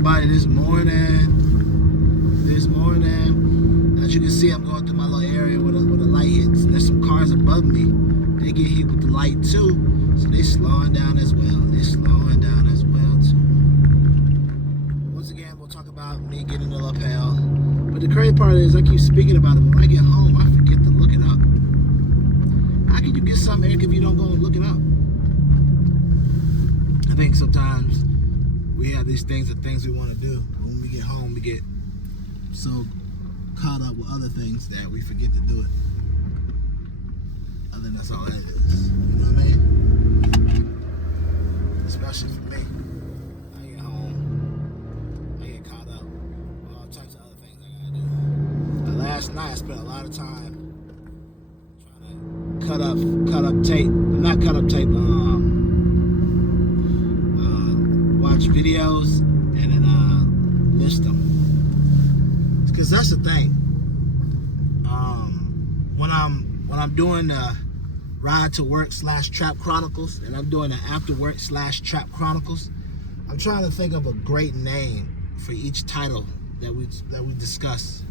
everybody this morning. As you can see, I'm going through my little area where the light hits. There's some cars above me. They get hit with the light too, so they slowing down as well. Too. Once again, we'll talk about me getting the lapel. But the crazy part is, I keep speaking about it, but when I get home, I forget to look it up. How can you get something, Eric, if you don't go and look it up? I think sometimes we have these things we want to do. When we get home, we get so caught up with other things that we forget to do it. Other than that's all it is. You know what I mean? Especially for me. I get home, I get caught up with all types of other things I gotta do. Last night I spent a lot of time trying to cut up tape. Not cut up tape, watch videos and then list them. Because that's the thing. When I'm doing the Ride to Work / Trap Chronicles, and I'm doing the After Work / Trap Chronicles, I'm trying to think of a great name for each title that we discuss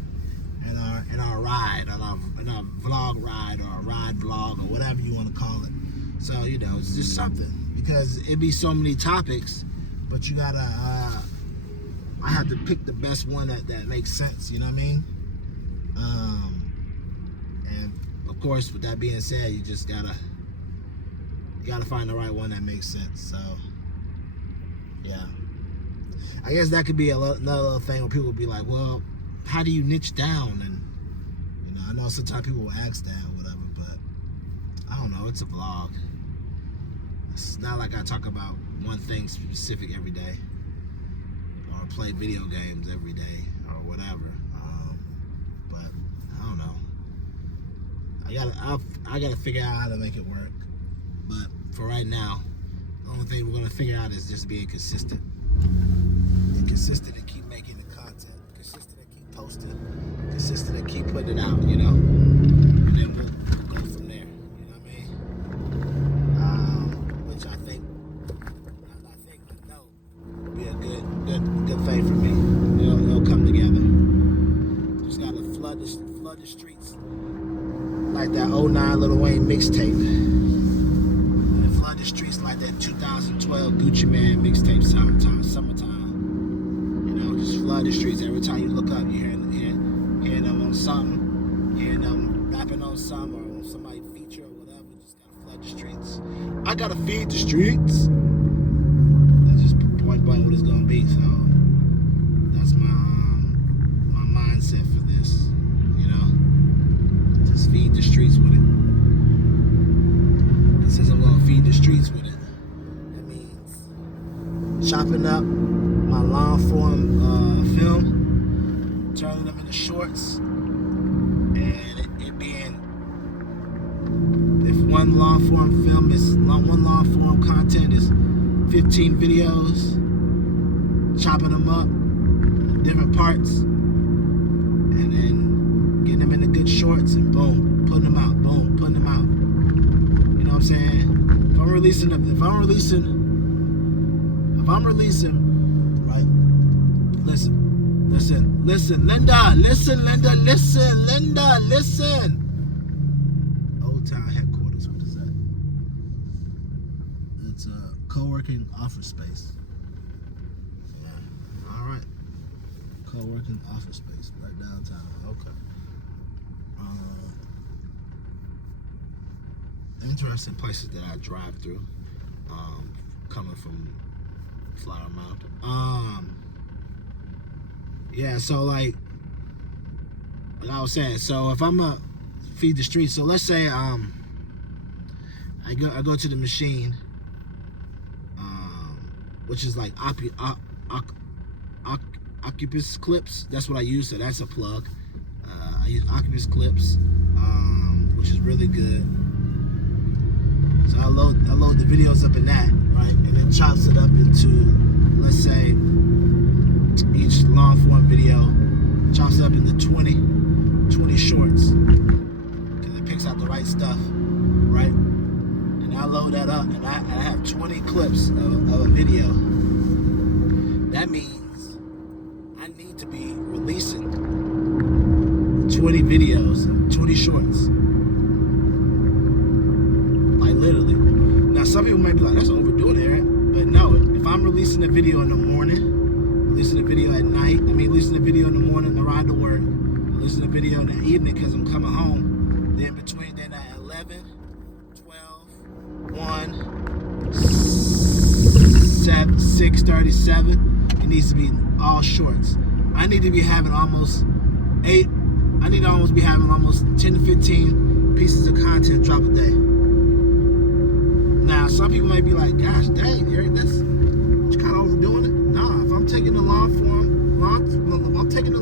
in our ride, in our vlog ride, or a ride vlog, or whatever you want to call it. So it's just something, because it'd be so many topics, but you gotta I have to pick the best one that makes sense. You know what I mean? And of course, with that being said, you just gotta find the right one that makes sense. So yeah, I guess that could be another little thing where people will be like, well, how do you niche down? And I know sometimes people will ask that or whatever, but I don't know, it's a vlog. It's not like I talk about one thing specific every day, or play video games every day, or whatever. But I don't know. I gotta figure out how to make it work. But for right now, the only thing we're gonna figure out is just being consistent. And consistent and keep making the content. Consistent and keep posting. Consistent and keep putting it out, And then we'll go from there. You know what I mean? Which I know will be a good thing for me. It'll come together. Just gotta flood the streets like that 09 Lil Wayne mixtape. And flood the streets like that 2012 Gucci Man mixtape, summertime. Just flood the streets. Every time you look up, you're hearing them on something, hearing them rapping on something, or on somebody feature or whatever. Just gotta flood the streets. I gotta feed the streets. That's just point blank what it's gonna be. So that's my mindset for this. Just feed the streets with it. And since I'm gonna feed the streets with it, that means chopping up my long form film, turning them into shorts, and it being, if one long form content is 15 videos, chopping them up in different parts, and then getting them into good shorts, and boom, putting them out, boom, putting them out. You know what I'm saying? If I'm releasing, right? Listen, Linda, listen. Old Town headquarters, what is that? It's a co-working office space. Yeah, all right. Co-working office space right downtown. Okay. Interesting places that I drive through, coming from Flower Mountain. Yeah, so like I was saying, so if I'm gonna feed the streets, so let's say I go to the machine, which is like Occupus Clips. That's what I use, so that's a plug. I use Occupus Clips, which is really good. So I load the videos up in that, right? And it chops it up into, let's say, each long form video chops it up into 20 shorts. Because it picks out the right stuff, right? And I load that up, and I have 20 clips of a video. That means need to be releasing 20 videos, 20 shorts. Like literally. Now some people might be like, that's overdoing it, right? But no, if I'm releasing a video in the morning, releasing a video at night, releasing a video in the morning to ride to work, releasing a video in the evening because I'm coming home, then between then at 11, 12, 1, 6:37, it needs to be all shorts. I need to be having almost 10 to 15 pieces of content drop a day. Now, some people might be like, gosh, dang, Eric, that's you kind of overdoing it. Nah, if I'm taking the long form content, I'm taking the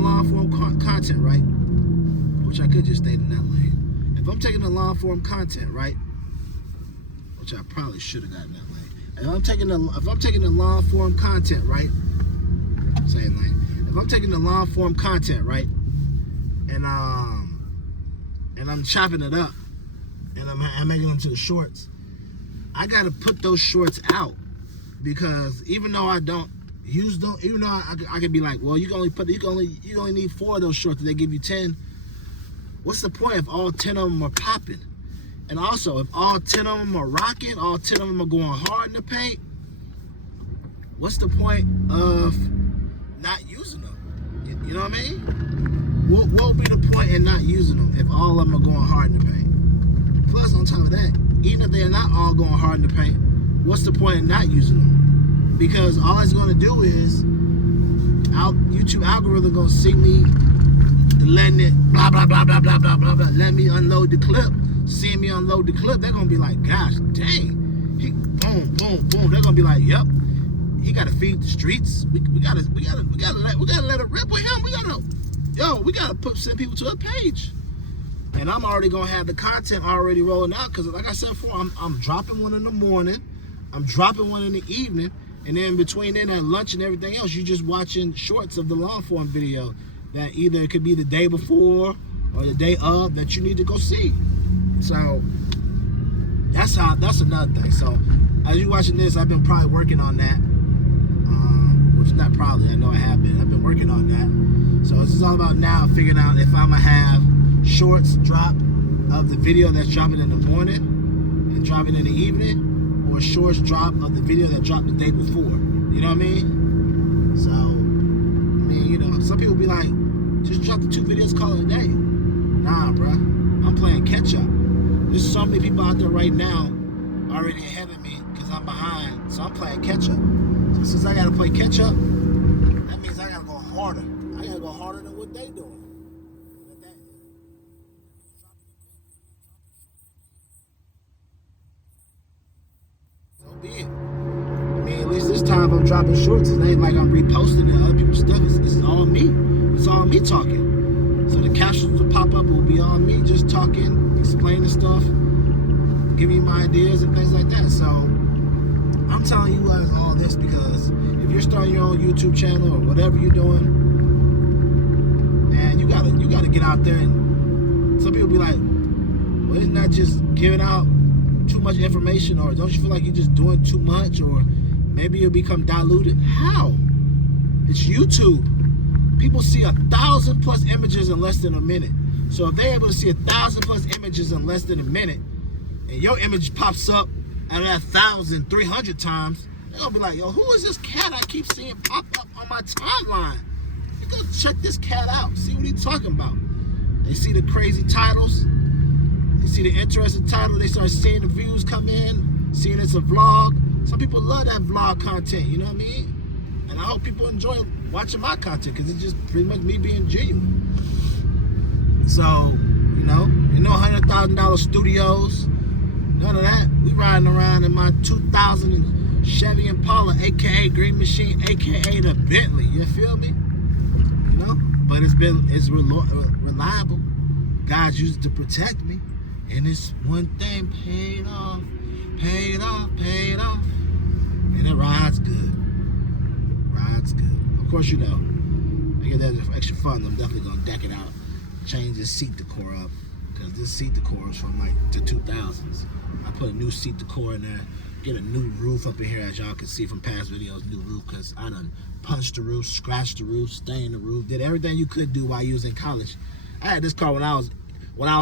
long form content, right? Which I could just stay in that lane. If I'm taking the long form content, right? Which I probably should have gotten that lane. If I'm taking the long form content, right? Same lane. If I'm taking the long form content, right? And I'm chopping it up, and I'm making them to the shorts. I gotta put those shorts out because even though I don't use them, even though I could be like, well, you only need 4 of those shorts, and they give you 10. What's the point if all 10 of them are popping? And also, if all 10 of them are rocking, all 10 of them are going hard in the paint, what's the point of not using them? You know what I mean? What would be the point in not using them if all of them are going hard in the paint? Plus, on top of that, even if they're not all going hard in the paint, what's the point in not using them? Because all it's going to do is, YouTube algorithm going to see me letting it blah, blah, blah, blah, blah, blah, blah, blah, let me unload the clip. Seeing me unload the clip, they're going to be like, gosh, dang. Boom, boom, boom. They're going to be like, yep. He got to feed the streets. We gotta let it rip with him. We gotta send people to a page. And I'm already gonna have the content already rolling out because, like I said before, I'm dropping one in the morning, I'm dropping one in the evening, and then between then at lunch and everything else, you're just watching shorts of the long form video that either it could be the day before or the day of that you need to go see. So that's another thing. So as you're watching this, I've been probably working on that. Not probably, I know I have been. I've been working on that. So this is all about now figuring out if I'm gonna have shorts drop of the video that's dropping in the morning and dropping in the evening, or shorts drop of the video that dropped the day before. You know what I mean? So, some people be like, just drop the 2 videos, call it a day. Nah, bruh. I'm playing catch up. There's so many people out there right now already ahead of me because I'm behind. So I'm playing catch up. So since I gotta play catch up, that means I gotta go harder. I gotta go harder than what they doing. So be it. At least this time I'm dropping shorts. It ain't like I'm reposting and other people's stuff. This is all me. It's all me talking. So the captions will pop up. It will be all me just talking, explaining stuff, giving you my ideas and things like that. So I'm telling you guys all this because if you're starting your own YouTube channel or whatever you're doing, man, you gotta get out there. And some people be like, well, isn't that just giving out too much information, or don't you feel like you're just doing too much, or maybe you'll become diluted? How? It's YouTube. People see 1,000+ images in less than a minute. So if they're able to see 1,000+ images in less than a minute, and your image pops up out of that 1,300 times, they're gonna be like, yo, who is this cat I keep seeing pop up on my timeline? You go check this cat out, see what he's talking about. They see the crazy titles, they see the interesting title, they start seeing the views come in, seeing it's a vlog. Some people love that vlog content, you know what I mean? And I hope people enjoy watching my content because it's just pretty much me being genuine. So, $100,000 studios, none of that. We riding around in my 2000 Chevy Impala, aka Green Machine, aka the Bentley. You feel me? But it's reliable. God's used it to protect me, and it's one thing paid off, and it rides good. Of course, I get that extra fun. I'm definitely gonna deck it out, change this seat decor up, because this seat decor is from like the 2000s. I put a new seat decor in there, get a new roof up in here, as y'all can see from past videos. New roof, because I done punched the roof, scratched the roof, stained the roof, did everything you could do while you was in college. I had this car when I was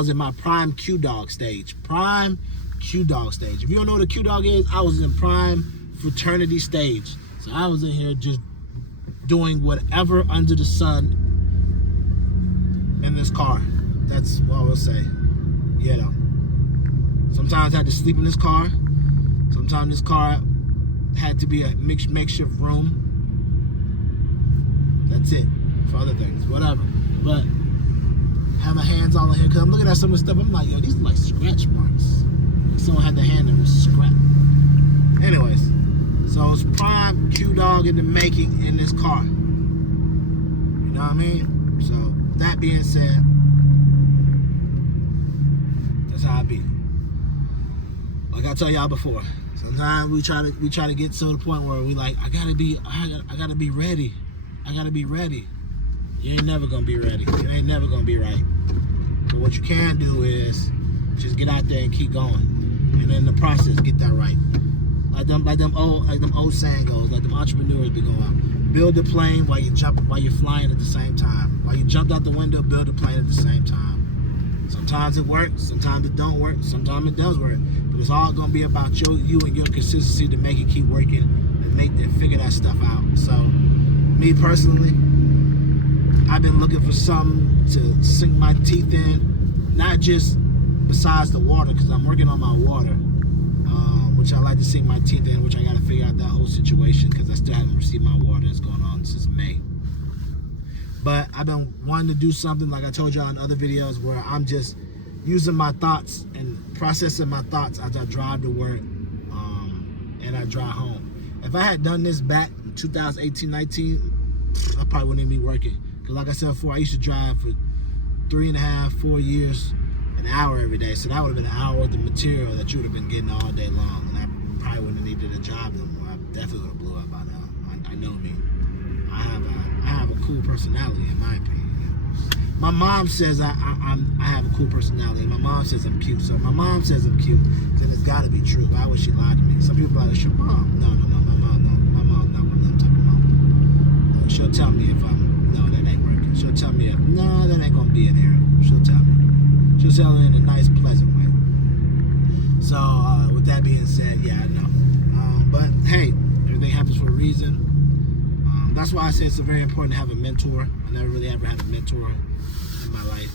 in my prime Q-Dog stage. Prime Q-Dog stage. If you don't know what a Q-Dog is, I was in prime fraternity stage. So I was in here just doing whatever under the sun in this car. That's what I will say. You know. Sometimes I had to sleep in this car. Sometimes this car had to be a makeshift room. That's it. For other things, whatever. But have my hands all in here. Cause I'm looking at some of the stuff. I'm like, yo, these are like scratch marks. Like someone had the hand that was scratched. Anyways, so it's prime Q-Dog in the making in this car. You know what I mean? So that being said, that's how I be. Like I told y'all before, sometimes we try to get to the point where we like, I gotta be ready. I gotta be ready. You ain't never gonna be ready. You ain't never gonna be right. But what you can do is just get out there and keep going, and in the process get that right. Like them old saying goes, like them entrepreneurs be going, build the plane while you're flying at the same time. While you jumped out the window, build the plane at the same time. Sometimes it works, sometimes it don't work, sometimes it does work. But it's all gonna be about you and your consistency to make it keep working and figure that stuff out. So, me personally, I've been looking for something to sink my teeth in, not just besides the water, because I'm working on my water, which I like to sink my teeth in, which I got to figure out that whole situation, because I still haven't received my water. It's going on since May. But I've been wanting to do something, like I told y'all in other videos, where I'm just using my thoughts and processing my thoughts as I drive to work and I drive home. If I had done this back in 2018-19, I probably wouldn't even be working. Because like I said before, I used to drive for 3.5, 4 years, an hour every day. So that would have been an hour worth of material that you would have been getting all day long. And I probably wouldn't have needed a job no more. I definitely would have blew up by now. I know me. I have a cool personality, in my opinion. My mom says I have a cool personality. My mom says I'm cute. So if my mom says I'm cute, then it's got to be true. Why would she lie to me? Some people are like, it's your mom. No, my mom's not one of them type of mom. She'll tell me if that ain't working. She'll tell me if, no, that ain't going to be in here. She'll tell me. She'll tell me in a nice, pleasant way. So with that being said, yeah, I know. But hey, everything happens for a reason. That's why I say it's very important to have a mentor. I never really ever had a mentor in my life.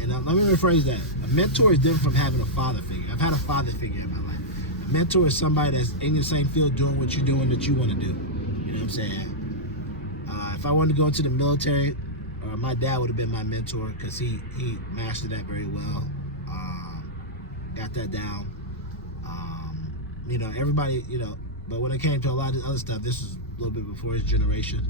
And let me rephrase that. A mentor is different from having a father figure. I've had a father figure in my life. A mentor is somebody that's in the same field doing what you're doing that you want to do. You know what I'm saying? If I wanted to go into the military, my dad would have been my mentor, because he mastered that very well. Got that down. You know, everybody, you know, but when it came to a lot of other stuff, this was a little bit before his generation.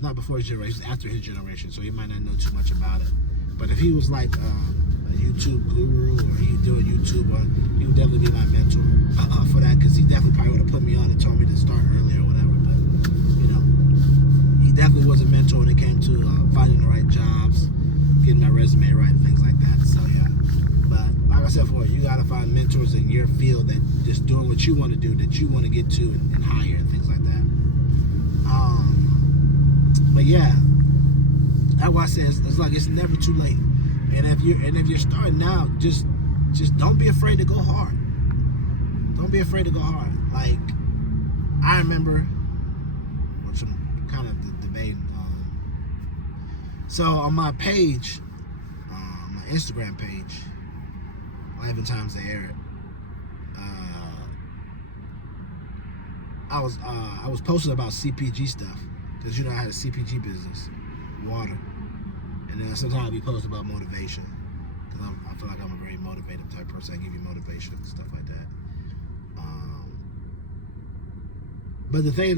Not before his generation, after his generation, so he might not know too much about it. But if he was like a YouTube guru, or he doing YouTube, he would definitely be my mentor for that, because he definitely probably would have put me on and told me to start early or whatever. But, you know, he definitely was a mentor when it came to finding the right jobs, getting my resume right, and things like that. So, yeah. But like I said before, you got to find mentors in your field that just doing what you want to do, that you want to get to and hire and things like that. But yeah, that's why I say it's like it's never too late. And if you're starting out, just don't be afraid to go hard. Don't be afraid to go hard. Like I remember, which I'm kind of debating. So on my page, my Instagram page, 11 times they air it. I was posting about CPG stuff, because you know I had a CPG business, water, and then sometimes we post about motivation, because I feel like I'm a very motivated type person. I give you motivation and stuff like that. But the thing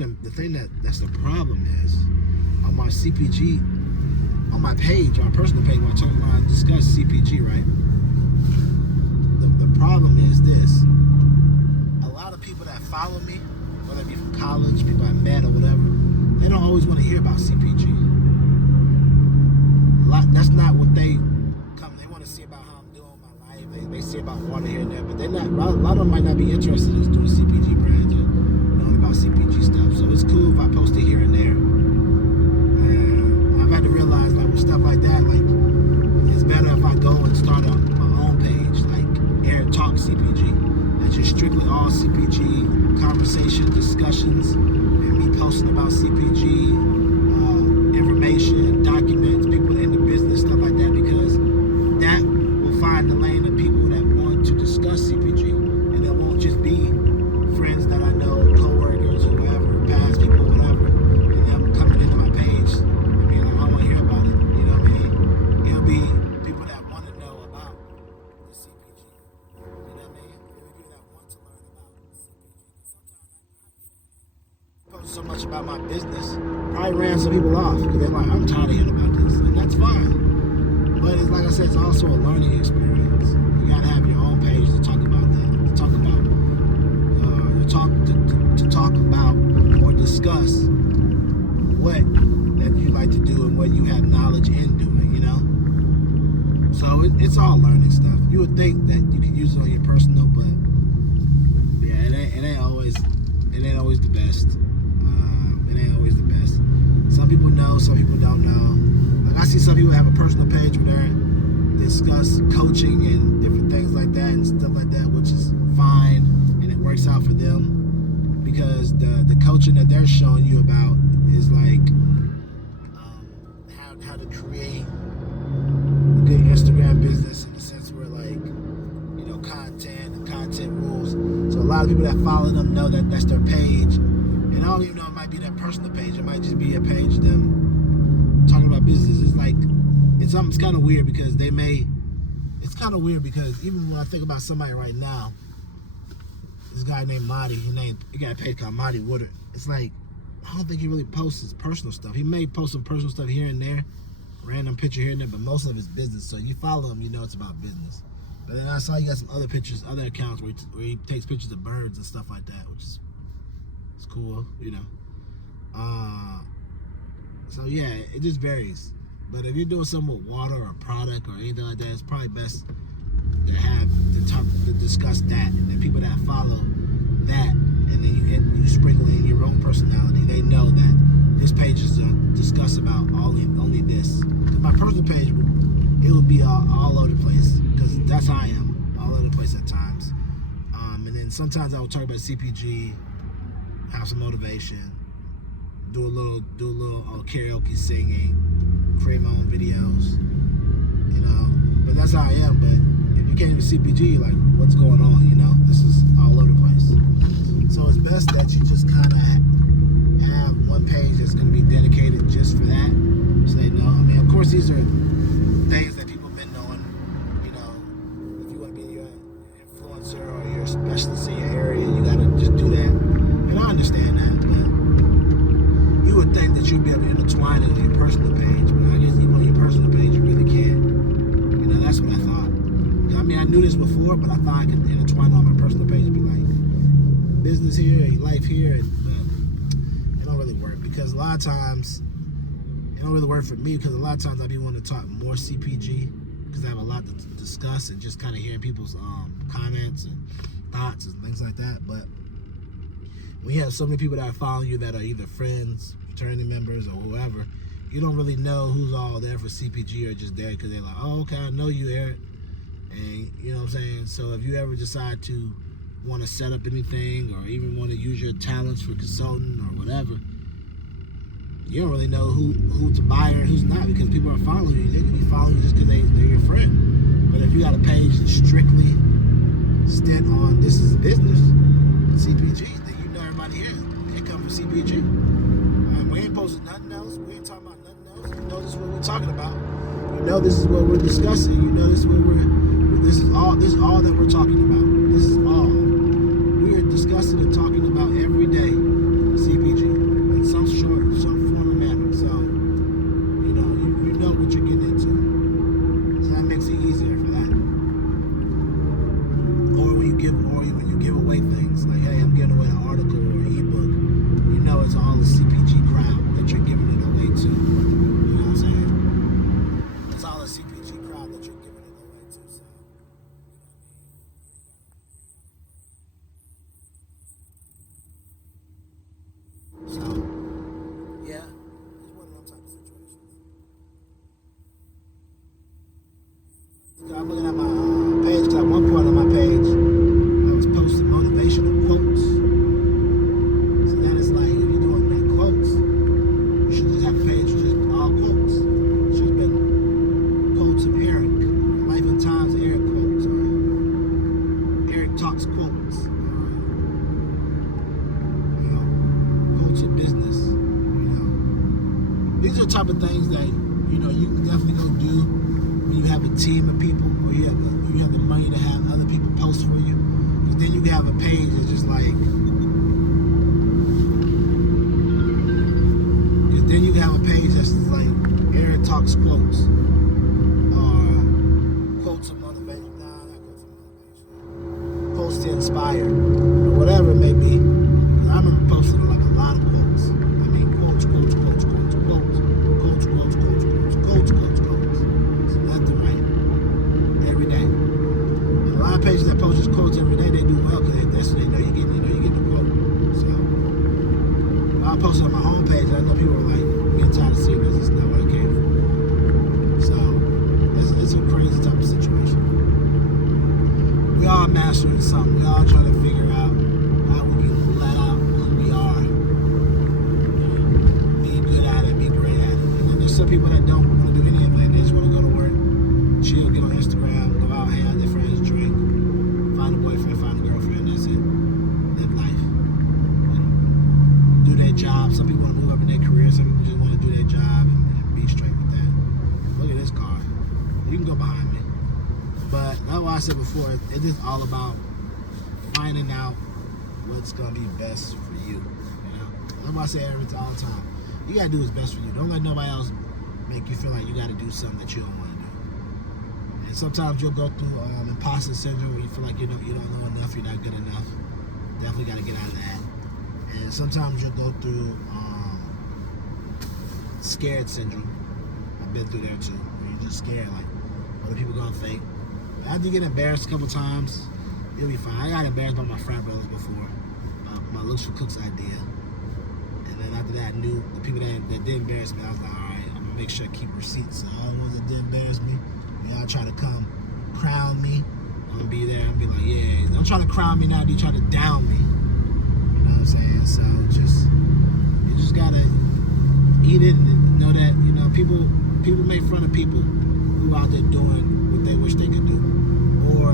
that's the problem is, on my CPG, on my page, my personal page, when I discuss CPG, right? The problem is this: a lot of people that follow me, whether it be from college, people I met or whatever, they don't always want to hear about CPG. That's not what they want to see about how I'm doing my They say about water here and there, but they're not. A lot of them might not be interested in doing CPG brands or knowing about CPG stuff. So it's cool if I post it here and there. And I've had to realize, like, with stuff like that, like, it's better if I go and start my own page, like Air Talk CPG. That's just strictly all CPG conversation, discussions, and me posting about CPG information, documents, people in the business, stuff like that, because that will find the lane of people that want to discuss CPG, and it won't just be friends that I know, coworkers, whoever, past people, whatever, and them coming into my page and being like, I want to hear about it. You know what I mean? It'll be people that want to know about the CPG. You know what I mean? It'll be people that want to learn about CPG. Sometimes I post so much about my business, probably ran some people off because they're like, I'm tired of hearing about this, and that's fine. But it's like I said, it's also a learning experience. You gotta have your own page to talk about that, to talk about, to talk about or discuss what that you like to do and what you have knowledge in doing. You know, so it's all learning stuff. You would think that you could use it on your personal, but yeah, it ain't always the best. It ain't always the best. Some people know, some people don't know. Like I see some people have a personal page where they discuss coaching and different things like that and stuff like that, which is fine, and it works out for them because the coaching that they're showing you about is like how to create a good Instagram business in the sense where, like, you know, content and content rules. So a lot of people that follow them know that that's their page. And I don't even know, it might be their personal page. It might just be a page of them talking about business. It's like, it's kind of weird because it's kind of weird because even when I think about somebody right now, this guy named Marty, he got a page called Marty Woodard. It's like, I don't think he really posts his personal stuff. He may post some personal stuff here and there, random picture here and there, but most of it's business. So you follow him, you know it's about business. But then I saw he got some other pictures, other accounts where he takes pictures of birds and stuff like that, which is, it's cool, you know. So yeah, it just varies. But if you're doing something with water or product or anything like that, it's probably best to discuss that. And the people that follow that, and then you sprinkle in your own personality, they know that this page is to discuss about only this. Because my personal page, it will be all over the place, because that's how I am, all over the place at times. And then sometimes I will talk about CPG, have some motivation, do a little karaoke singing, create my own videos, you know. But that's how I am. But if you can't even CPG, like, what's going on, you know? This is all over the place. So it's best that you just kind of have one page that's going to be dedicated just for that. So they know. I mean, of course, these are things that people have been knowing, you know. If you want to be your influencer or your specialist in your area, you got to just do that. And I understand that, but you would think that you'd be able to intertwine it on your personal page, but I guess even on your personal page, you really can't. You know, that's what I thought. I mean, I knew this before, but I thought I could intertwine it on my personal page and be like, business here, life here, but it don't really work, because a lot of times, it don't really work for me, because a lot of times I be wanting to talk more CPG, because I have a lot to discuss and just kind of hearing people's comments and thoughts and things like that. But when you have so many people that are following you that are either friends, fraternity members, or whoever, you don't really know who's all there for CPG or just there because they're like, oh, okay, I know you, Eric. And you know what I'm saying? So if you ever decide to want to set up anything or even want to use your talents for consulting or whatever, you don't really know who to buy or who's not, because people are following you. They can be following you just because they're your friend. But if you got a page that's strictly stint on this is business, CPG, then you know everybody here, they come from CPG. We ain't posting nothing else. We ain't talking about nothing else. You know this is what we're talking about. You know this is what we're discussing. You know this is what this is all that we're talking about. This is all. We are discussing and talking about every day CPG in some form or manner. So, you know what you're getting into. So that makes it easier for that. Or when you give away things, like, hey, I'm giving away an article or an ebook, you know it's all the CPG crowd that you're giving it away to. You know what I'm saying? It's all the CPG crowd that you're giving it away to. I'm looking at my page, because at one point on my page, I was posting motivational quotes. So then it's like, if you're doing that quotes, you should just have a page with just all quotes. It should have been quotes of Eric, Life and Times of Eric quotes, or Eric Talks quotes, or, you know, quotes of business. You know, these are the type of things that, you know, you can definitely go do when you have a team of people, or you have the money to have other people post for you. Because then you can have a page that's just like, Eric Talks quotes, or quotes of motivation. Nah, not quotes of motivation. Quotes to inspire, or whatever it may be. Because I remember posting like a lot of quotes. I mean, quotes. So left and right, every day. And a lot of pages that post just quotes every day, they do well because that's what they know you get. You know you get the quote. So I posted on my homepage, and I know people were like getting tired of seeing this. It's not where it came from. So it's a crazy type of situation. We all mastering something. We all trying to figure out how we can let out who we are, be good at it, be great at it. And then there's some people that don't want to do any of that. They just want to go to work, chill, get on Instagram, go out, hang out with their friends, drink, find a boyfriend, find a girlfriend. That's it. Live life. Do their job. Some people want to move up in their career. Some people just want to do their job and be straight with that. Look at this car. You can go behind me. But that's what I said before. It's just all about finding out what's going to be best for you. You know? That's what I say all the time. You got to do what's best for you. Don't let nobody else make you feel like you got to do something that you don't want to do. And sometimes you'll go through imposter syndrome where you feel like you don't know enough, you're not good enough. Definitely got to get out of that. And sometimes you'll go through scared syndrome. I've been through there too. Where you're just scared, like, what are people gonna think? But after you get embarrassed a couple times, you'll be fine. I got embarrassed by my frat brothers before, my Looks for Cooks idea. And then after that, I knew the people that did embarrass me, I was like, all right, I'm gonna make sure I keep receipts. So all the ones that did embarrass me, y'all try to come crown me, I'm gonna be there and be like, yeah, don't try to crown me now, you try to down me. You know what I'm saying? So you just gotta eat it and know that, you know, people make fun of people who out there doing what they wish they could do, or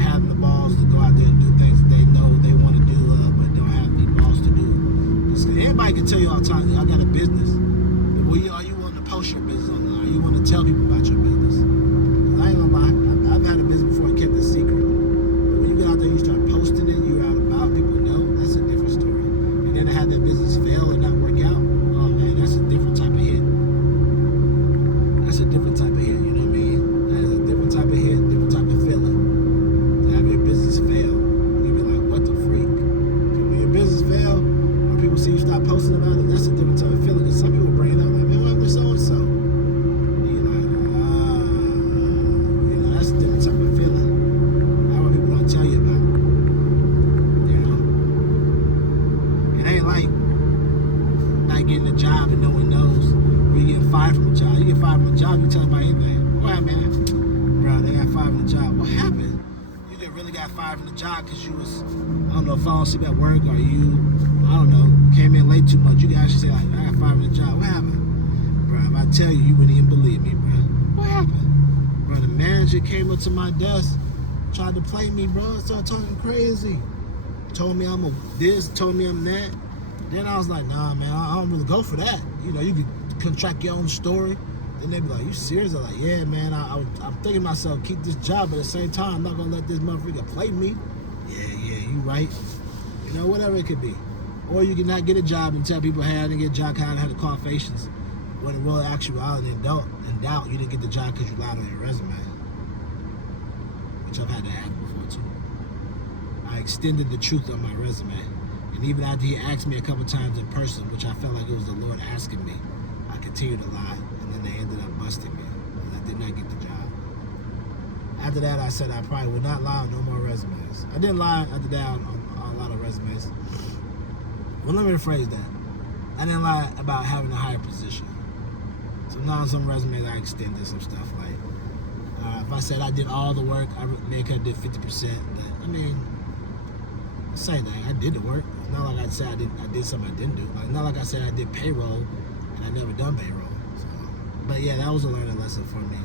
having the balls to go out there and do things that they know they want to do, but don't have the balls to do. Everybody can tell you all the time, y'all got a business, but are you willing to post your business online? Are you want to tell people about your business? I ain't gonna lie, I've had a business before I kept it secret. But when you get out there, you start posting it, you're out about, people know, that's a different story. And then to have that business fail and not work out, oh man, that's a different type of hit. That's a different type of hit, you know what I mean? That is a different type of hit, different type of feeling. To have your business fail, you be like, what the freak? When your business fail, or people see you stop posting about it, that's a different type of feeling. Because some people bring it up like, man, what happened to so-and-so? And you're like, you know, that's a different type of feeling. That's what people don't tell you about. You know? It ain't like not getting a job and no one knows. You get fired from a job. You get fired from a job, you tell about anything. What happened, man? Bro, they got fired from the job. What happened? You really got fired from the job because you was, I don't know, falling asleep at work, or you, I don't know, came in late too much. You can actually say, like, I got fired from the job. What happened? Bro, if I tell you, you wouldn't even believe me, bro. What happened? Bro, the manager came up to my desk, tried to play me, bro. Started talking crazy. Told me I'm this, told me I'm that. Then I was like, nah, man, I don't really go for that. You know, you could contract your own story. Then they be like, you serious? I'm like, yeah, man, I'm thinking to myself, keep this job, but at the same time, I'm not gonna let this motherfucker play me. Yeah, you right. You know, whatever it could be. Or you can not get a job and tell people, hey, I didn't get a job because I had the qualifications. When in real actuality, in doubt, you didn't get the job because you lied on your resume. Which I've had that happen before too. I extended the truth on my resume. And even after he asked me a couple times in person, which I felt like it was the Lord asking me, I continued to lie, and then they ended up busting me, and I did not get the job. After that, I said I probably would not lie on no more resumes. I didn't lie after that on a lot of resumes. Well, let me rephrase that. I didn't lie about having a higher position. So now on some resumes, I extended some stuff like, If I said I did all the work, I may could have did 50%. But I mean, same thing. I did the work. It's not like I said I did something I didn't do. Like, not like I said I did payroll and I never done payroll. So, but yeah, that was a learning lesson for me.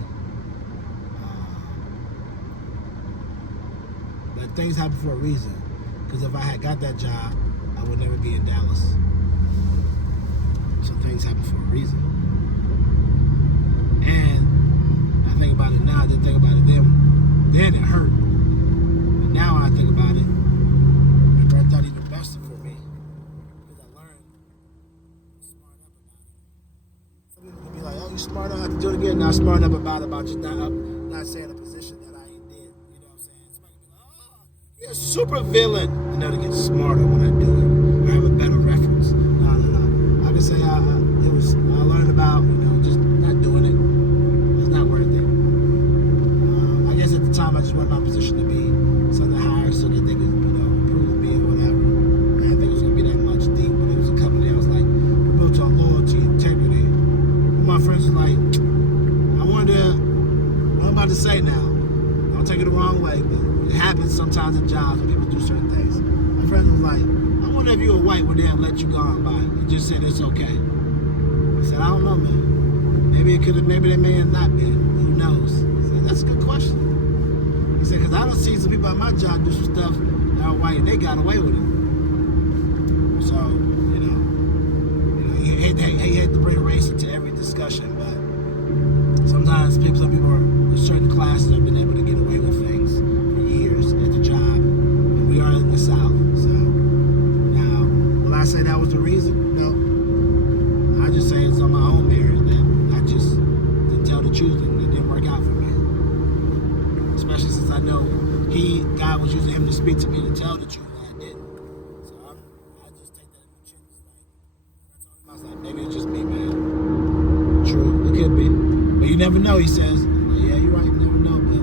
But things happen for a reason. Because if I had got that job, I would never be in Dallas. So things happen for a reason. And I think about it now. I didn't think about it then. Then it hurt. But now I think about it. It worked out even better for me. Because I learned to smart up about it. Some people can be like, oh, you smart enough to do it again. Now smart up about it, about just not saying a position that I ain't did. You know what I'm saying? Somebody can be like, oh, you're a super villain. I know to get smarter when I do it. I have a better reference. No. I can say I learned about, just not doing it. It's not worth it. I guess at the time I just wanted my position to be something higher so that they could, improve me or whatever. I didn't think it was going to be that much deep, but it was a company I was like, we're built on loyalty, integrity. My friends were like, I'm about to say now, don't take it the wrong way, but it happens sometimes in jobs when people do certain things. My friend was like, I wonder if you were white, would they have let you go on by? He just said it's okay. I said, I don't know, man. Maybe they may have not been. Who knows? He said, that's a good question. He said, because I don't see some people at my job do some stuff that are white and they got away with it. So, he hate to bring race into every discussion, but sometimes some people in certain classes have been able to get away with things for years at the job. And we are in the South. So now, will I say that was the reason? No. I just say it's on my own merit that I just didn't tell the truth and it didn't work out for me. Especially since I know God was using him to speak to me to tell the truth and I didn't. So I just take that in the chin. I was like, maybe it's just me, man. True, it could be. But you never know, he says. Yeah, you're right, you never know. But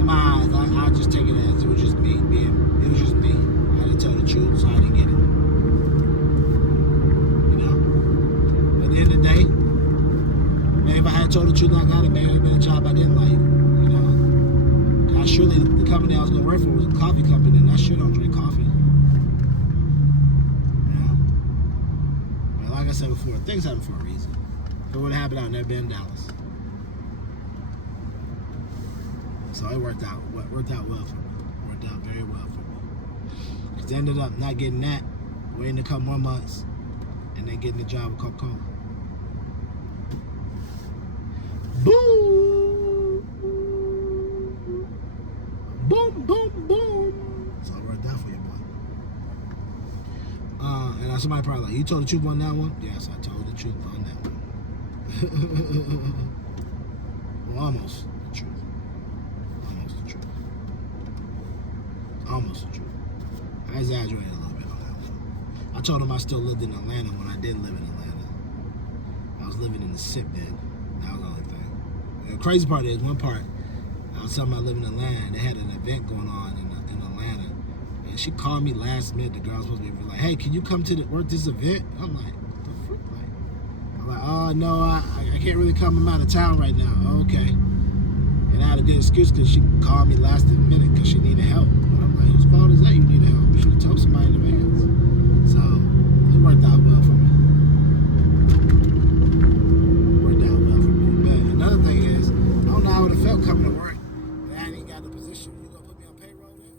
in my eyes, I just take it as it was just me it was just me. I didn't tell the truth, so I didn't get it. At the end of the day, maybe if I had told the truth, I got it, man. It'd been a job I didn't like. Surely the company I was going to work for was a coffee company, and I sure don't drink coffee. But like I said before, things happen for a reason. If it would have happened, I would never been in Dallas. So it worked out well for me. Worked out very well for me. Because I ended up not getting that, waiting a couple more months, and then getting the job with Coca-Cola. Boom! Boom, boom, boom. So it worked out for you, boy. And somebody probably like, you told the truth on that one? Yes, I told the truth on that one. Well, almost the truth. Almost the truth. Almost the truth. I exaggerated a little bit on that one. I told him I still lived in Atlanta when I didn't live in Atlanta. I was living in the SIP then. That was the only thing. And the crazy part is, one part, I was talking about living in Atlanta. They had an event going on in Atlanta. And she called me last minute. The girl was supposed to be like, hey, can you come to work this event? I'm like, what the frick? I'm like, oh, no, I can't really come. I'm out of town right now. Okay. And I had a good excuse because she called me last minute because she needed help. But I'm like, whose fault is that you needed help? You should have told somebody in advance. So it worked out well for me. But another thing is, I don't know how it would have felt coming to work. I ain't got the position. You gonna put me on payroll then?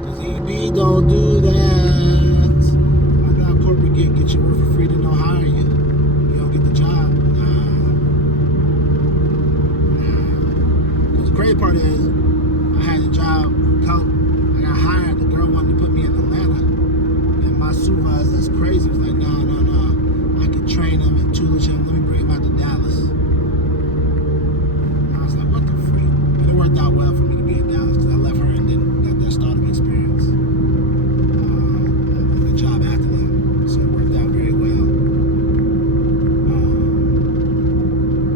Because EB don't do that. I know how corporate get you work for free, then don't hire you. You don't get the job. Because the crazy part is, I had a job, I got hired, the girl wanted to put me in Atlanta. And my supervisor, that's crazy, was like, no. I could train him and tutor him, let me bring him out to Dallas. What the freak? But it worked out well for me to be in Dallas because I left her and then got that startup experience. The job after that. So it worked out very well.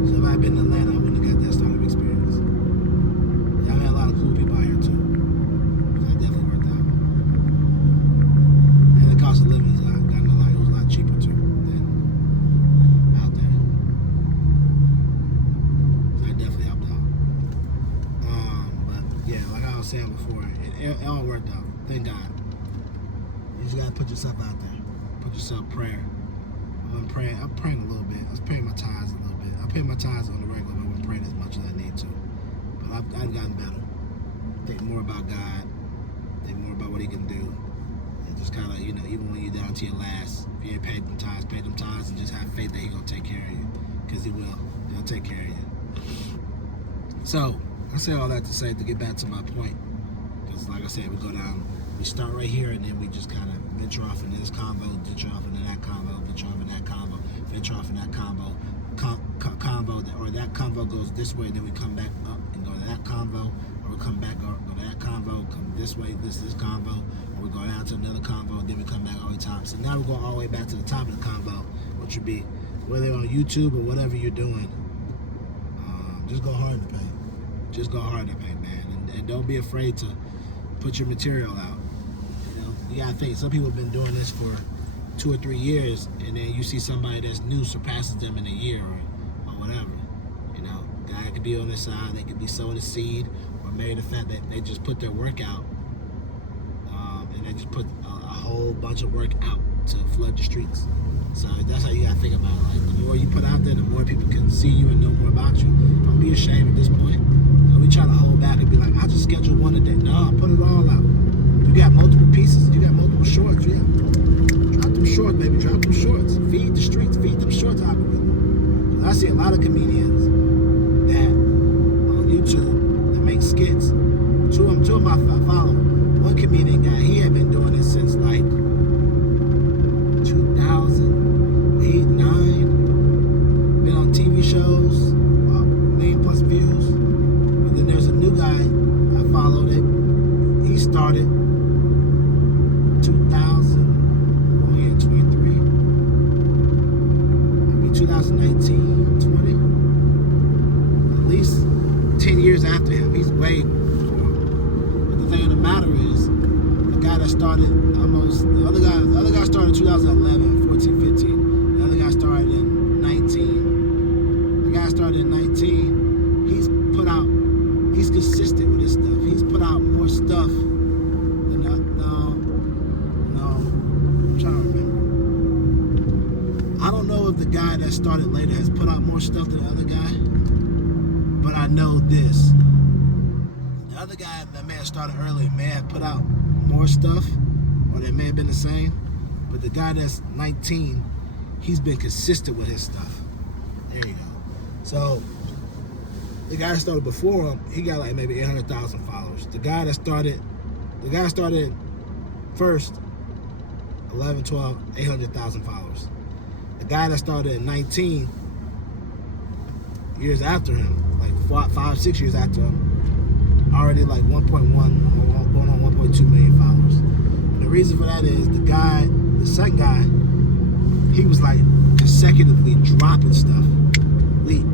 So if I had been in Atlanta, I wouldn't have got that startup experience. I met a lot of cool people out here too. So it definitely worked out. And the cost of living was a lot cheaper too than out there. was saying before, it all worked out. Thank God. You just gotta put yourself out there. Put yourself prayer. I'm praying a little bit. I was paying my tithes a little bit. I pay my tithes on the regular, but I wasn't praying as much as I need to. But I've gotten better. Think more about God. Think more about what He can do. And just kind of, even when you're down to your last, if you ain't paid them tithes and just have faith that He's going to take care of you. Because He will. He'll take care of you. So, I say all that to say, to get back to my point. Because like I said, we start right here and then we just kind of venture off into this combo, venture off into that combo, venture off into that combo, venture off in that combo, or that combo goes this way, then we come back up and go to that combo, or we come back, go to that combo, come this way, this combo, or we go down to another combo, then we come back all the way top. So now we're going all the way back to the top of the combo, which would be, whether on YouTube or whatever you're doing, just go hard in the paint. Just go hard in the paint, man. And don't be afraid to put your material out. You gotta think, some people have been doing this for 2 or 3 years, and then you see somebody that's new surpasses them in a year or whatever. Guy could be on their side, they could be sowing a seed, or maybe the fact that they just put their work out, and they just put a whole bunch of work out to flood the streets. So that's how you gotta think about it. Like, the more you put out there, the more people can see you and know more about you. Don't be ashamed at this point. We try to hold back and be like, I'll just schedule one a day. No, put it all out. You got multiple pieces, you got multiple shorts, yeah. Drop them shorts, baby, drop them shorts. Feed the streets, feed them shorts algorithm. I see a lot of comedians that on YouTube that make skits. Two of my follow. One comedian guy, he had been doing it since like 2008, 9. Been on TV shows, 1 million plus views. And then there's a new guy I followed it. He started 2019, 20, at least 10 years after him. He's way before him. But the thing of the matter is, the guy that started the other guy started 2011, 14, 15. The other guy started in 19. The guy started in 19. He's consistent with his stuff. He's put out more stuff than, I'm trying to remember. I don't know if the guy that started later has put out more stuff than the other guy, but I know this. The other guy that may have started early may have put out more stuff, or they may have been the same, but the guy that's 19, he's been consistent with his stuff. There you go. So, the guy that started before him, he got like maybe 800,000 followers. The guy that started first, 11, 12, 800,000 followers. The guy that started at 19 years after him, like 5, 6 years after him, already like 1.1, going on 1.2 million followers. And the reason for that is the second guy, he was like consecutively dropping stuff, week,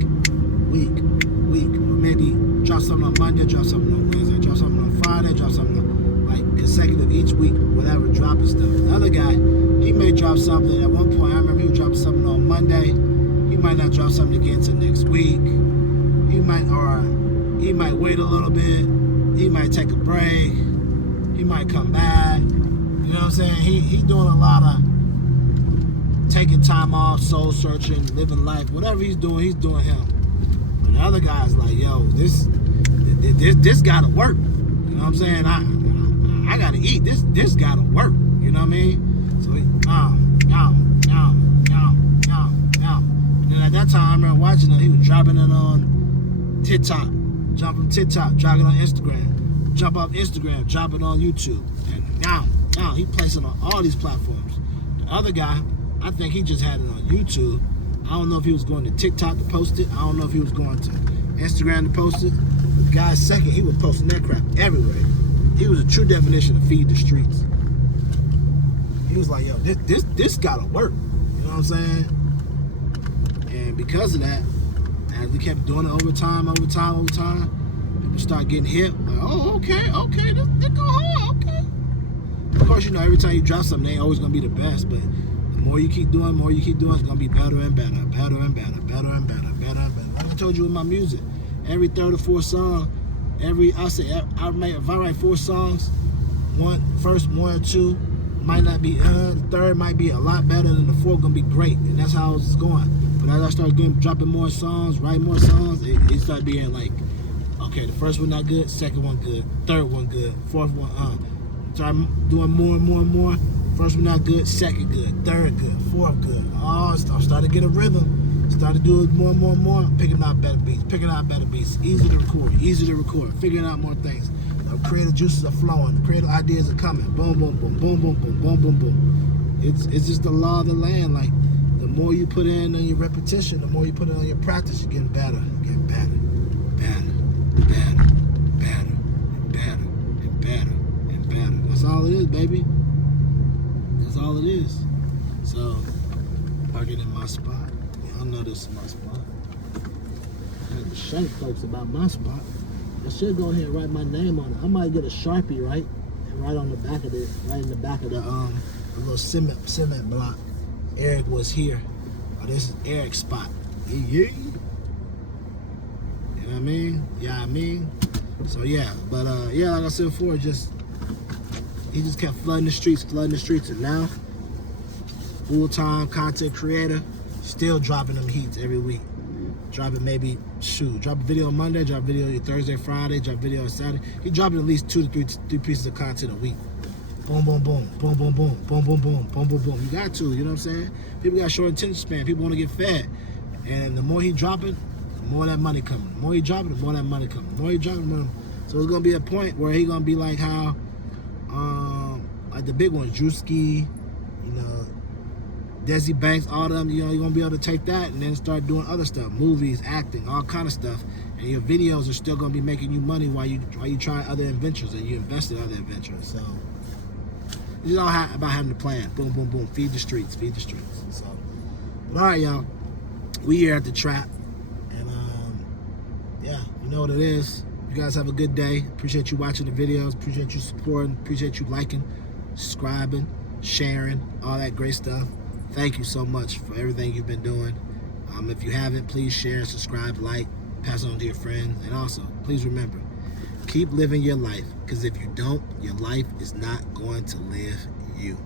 or maybe drop something on Monday, drop something on Wednesday, drop something on Friday, drop something on, like consecutive each week, whatever, dropping stuff. The other guy, he may drop something. At one point, I remember he dropped something on Monday. He might not drop something again until next week. He might wait a little bit. He might take a break. He might come back. You know what I'm saying? He doing a lot of taking time off, soul searching, living life. Whatever he's doing him. But the other guy's like, yo, this gotta work. You know what I'm saying? I gotta eat. This gotta work. You know what I mean? So he, and at that time, I remember watching it, he was dropping it on TikTok, jump from TikTok, dropping it on Instagram, jump off Instagram, drop it on YouTube. And now he placing it on all these platforms. The other guy, I think he just had it on YouTube. I don't know if he was going to TikTok to post it. I don't know if he was going to Instagram to post it. But the guy's second, he was posting that crap everywhere. He was a true definition of feed the streets. He was like, yo, this gotta work. You know what I'm saying? And because of that, as we kept doing it over time, people start getting hit. Like, oh, okay, this go hard, okay. Of course, every time you drop something, they ain't always gonna be the best, but the more you keep doing, it's gonna be better and better, better and better. Like I told you with my music, every third or fourth song, If I write 4 songs, first one or two might not be, the third might be a lot better than the fourth, gonna be great, and that's how it's going. But as I start dropping more songs, writing more songs, it started being like, okay, the first one not good, second one good, third one good, fourth one, start doing more and more and more. First one not good, second good, third good, fourth good. I started to get a rhythm. Started doing more and more and more, picking out better beats, easy to record, figuring out more things. Creative juices are flowing, creative ideas are coming. Boom, boom, boom, boom, boom, boom, boom, boom, boom. It's just the law of the land. Like, the more you put in on your repetition, the more you put in on your practice, you're getting better, better, and better. That's all it is, baby. That's all it is. So, parking in my spot. I know this is my spot. I had to shame folks about my spot. I should go ahead and write my name on it. I might get a Sharpie, right? And write on the back of it, right in the back of the little cement block. Eric was here. Oh, this is Eric's spot. Yeah. You know what I mean? Yeah, I mean. So yeah, but yeah, like I said before, he just kept flooding the streets, and now full-time content creator, still dropping them heats every week. Drop a video on Monday, drop a video on Thursday, Friday, drop a video on Saturday. He dropping at least 2 to 3 pieces of content a week. Boom, boom, boom, boom, boom, boom, boom, boom, boom, boom, boom, boom. You got to, you know what I'm saying? People got short attention span. People want to get fed. And the more he dropping, the more that money coming. The more he dropping, the more that money coming. The more he dropping, the more. So it's gonna be a point where he gonna be like how, like the big ones, Drewski, you know, Desi Banks, all of them, you know, you're gonna be able to take that and then start doing other stuff, movies, acting, all kind of stuff, and your videos are still gonna be making you money while you try other adventures and you invest in other adventures. So it's just all about having a plan. Boom, boom, boom. Feed the streets. So, but all right, y'all, we here at the trap, and yeah, you know what it is. You guys have a good day. Appreciate you watching the videos. Appreciate you supporting. Appreciate you liking, subscribing, sharing, all that great stuff. Thank you so much for everything you've been doing. If you haven't, please share, subscribe, like, pass it on to your friends. And also, please remember, keep living your life, because if you don't, your life is not going to live you.